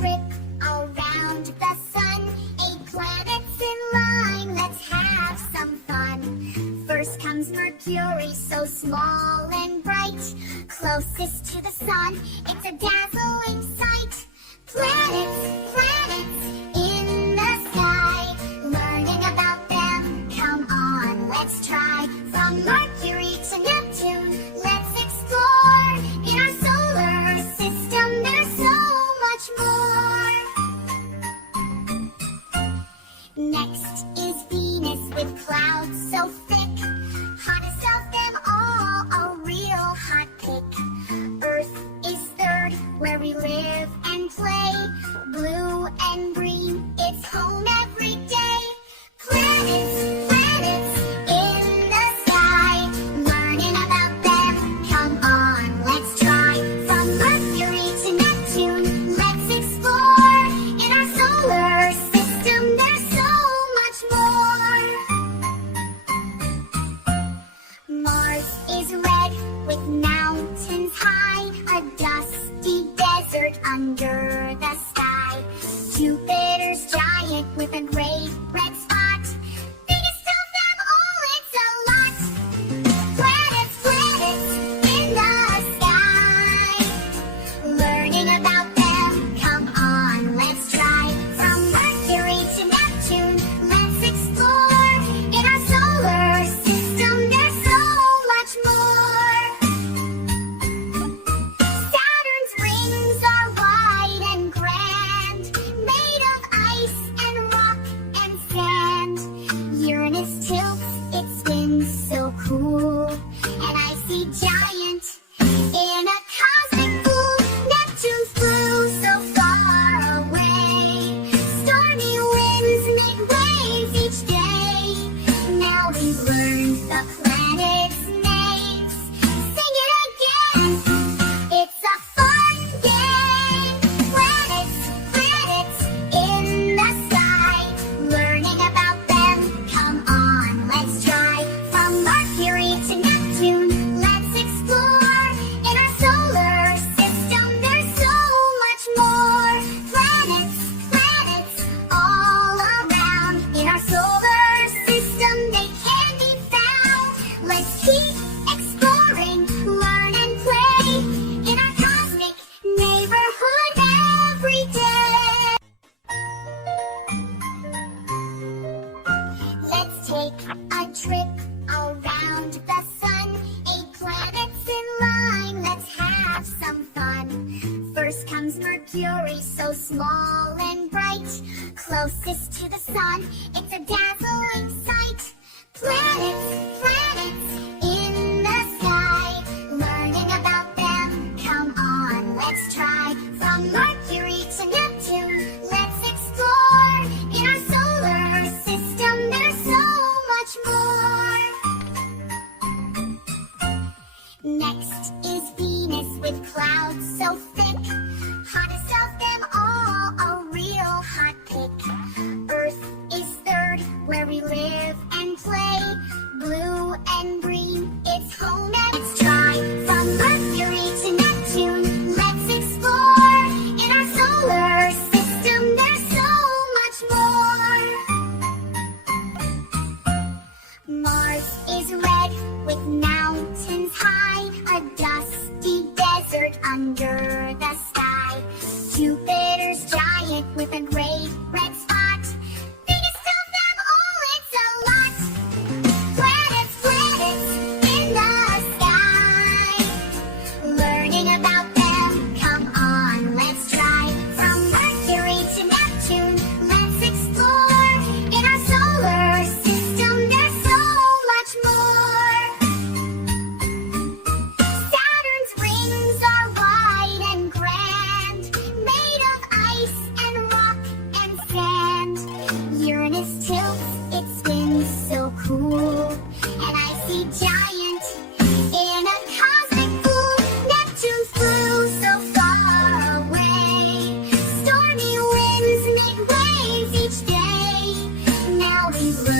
trip around the sun. 8 planets in line, let's have some fun. First comes Mercury, so small and bright. Closest to the sun, it's a dazzling sight. Planets, planets in the sky. Learning about them, come on, let's try. From Mercury to Neptune, let's explore. In our solar system, there's so much more. Next is Venus with clouds so thick. Hottest of them all, a real hot pick. Earth is third, where we live and play. Blue and green, it's home every day. Planets, planets in the sky. Learning about them, come on, let's try. From Mercury to Neptune, let's explore. In our solar system, there's so much more. Mars is red with mountains high, a dusty desert under the sky. Jupiter's giant with a great red spot. Biggest of them all, it's a lot. Planets, planets in the sky. Learning about them, come on, let's try. From Mercury to Neptune, let's explore. In our solar system, there's so much more. Saturn's rings are wide and grand, made of ice and rock and sand. Uranus tilts, it spins so cool, an icy giant in a cosmic pool. Neptune's blue, so far away. Stormy winds make waves each day. Now we've learned the planets' names. Sing it again, it's a fun game. Planets, planets in the sky. Learning about them, come on, let's try. From Mercury to Neptune, let's explore. In our solar system, there's so much more. Planets, planets all around. In our solar system, they can be found. Let's keep exploring, learn and play. In our cosmic neighborhood every day. Let's take a trip around the sun. 8 planets in line, let's have some fun. First comes Mercury, so small and bright. Closest to the sun, it's a dazzling sight. Planets, planets in the sky. Learning about them, come on, let's try. From Mercury to